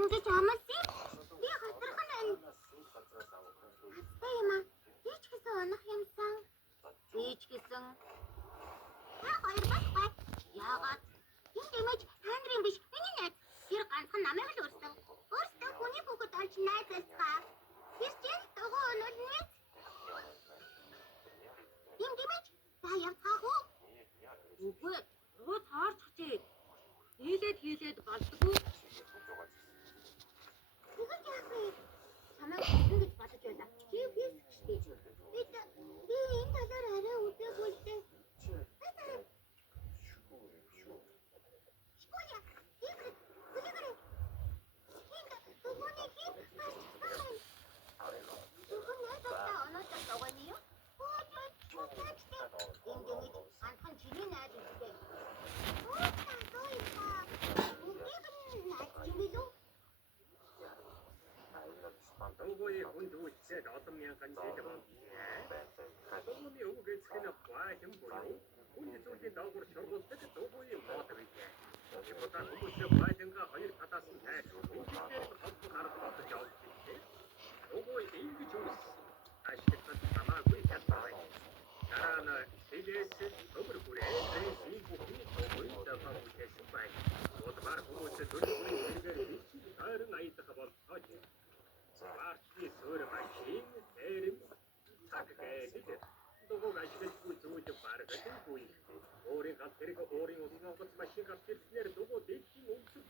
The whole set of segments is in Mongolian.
ингэж амарсан. Би хатархан байна. Эйма, би ч гэсэн унах юмсан. Би ч гэсэн. Та хоёр бас гай. Яагаад? Энэ дэмэж Хандрын биш, миний найз. Тэр ганцхан намайг л урьсан. Өөртөө хүний бүгд олж найзалцгаа. Тэр чинь дөгөө өнөлнэ. Юм дэмэж, та явцгаах уу? Үгүй, руу таарч хачээ. Хийлээд болдгоо. Тэгэж яах вэ? Чамайг хэлсэн гэж бодож байлаа. Чи физикчтэй. Би энэ талаар арай үдээгүй л дээ. Школя, игры, гулигры. Хинда, төвөний хин басчихсан. Төвөн найдвартай оноотой сууганы юу? Чүтэгтэй. Энд дэмэж ганцхан чиний найз үстэй. Дуугүй хүнд үсээд олон мянган жил болжээ. Дууны өвөг эцэг нь баахан буюу хүнд зүйлийн доогуур шургуулдаг дуугүй мод байжээ.Spodan хүмүүсээ бааханга хоёр талаас нь тайлж, үүнтэй холбоо харагдаж явж байжээ. Дуугүй ингэж үс ашиглаж хамаагүй чадвартай. Дараа нь CDS өвөр бүрээ рейсийг бүхий дуугүй дагаа үтээсэн байна. Одмар хүмүүсээ дөрөвний хэрэгээр бичиг хайрын аятах болтойж. Арчи сөр машин тэрэм цаггээд дууг ашиглахгүй зүйл баргадаггүй. Өөрийн гал тэрэг өөрийн уснагт машин гарчирснээр дууг дэвшин өмсөж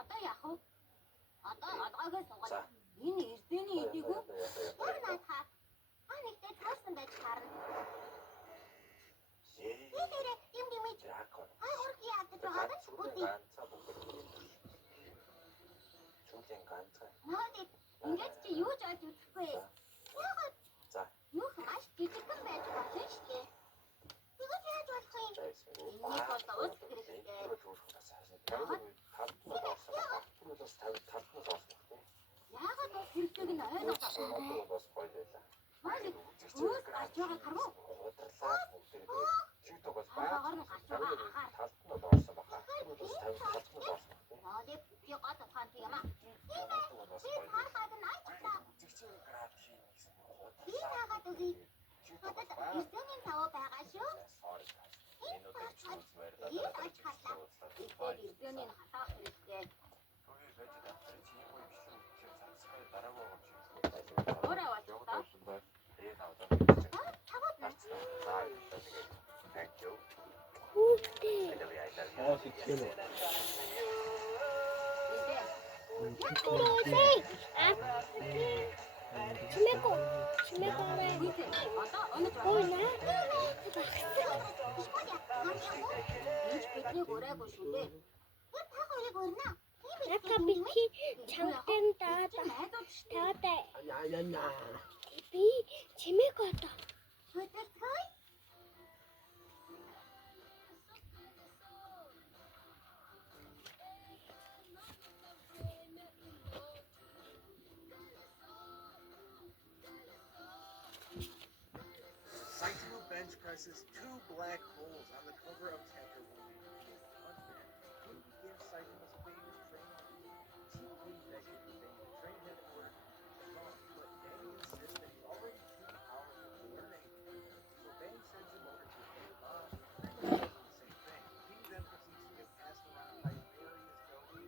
одоо яах вэ? Одоо алгаагаа суугаад энэ эрдэнэ идэг үү? Өөр наатаа. Нэгтэй таарсан байж харна. Тэрэ юм димэж. Хурд яатаж байгаа нь үгүй. Чүлэн ганцхан. Наади ингэж чи юу ч олж үзэхгүй. Яагаад? За. Юу маш жижигхэн байж болно шүү дээ. Тэгэж яаж болох юм? Энийг бол уус хэрэгтэй. Яагаад бол хэрэгтэйг нь ойлгохгүй. Бас гоё байлаа. Наади уус гарч байгаа харав уу? Чиг тогоос Хаагаар нь гарч байгаа ахаар. талд нь орсон баха. Талд нь орсон. Наади би гол ухаан тийм аа. Би харахад нь айчлаа. Би тагаад үзье. Надад эрдэнийн таваа байгаа шүү. Энэ бачаад ийм ач харлаа. Тэгэхээр эрдэнийн хатаах хэрэгтэй. Өөрөө аваад таа. Би чимээг одоо. Saitama bench presses 2 black holes on the cover of Chapter 1. When he begins Saitama's famous training, Chibi begs him to train him for strong, but Bang insists that he's already too powerful to learn anything. So Bang sends him over to Bob, and he does the same thing. He then proceeds to get passed around by various goats.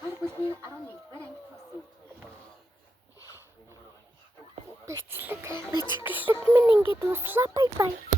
Гар бүсний 11-р анги төгсөн. Бичлэг минь ингээд дуслаа. Бай бай.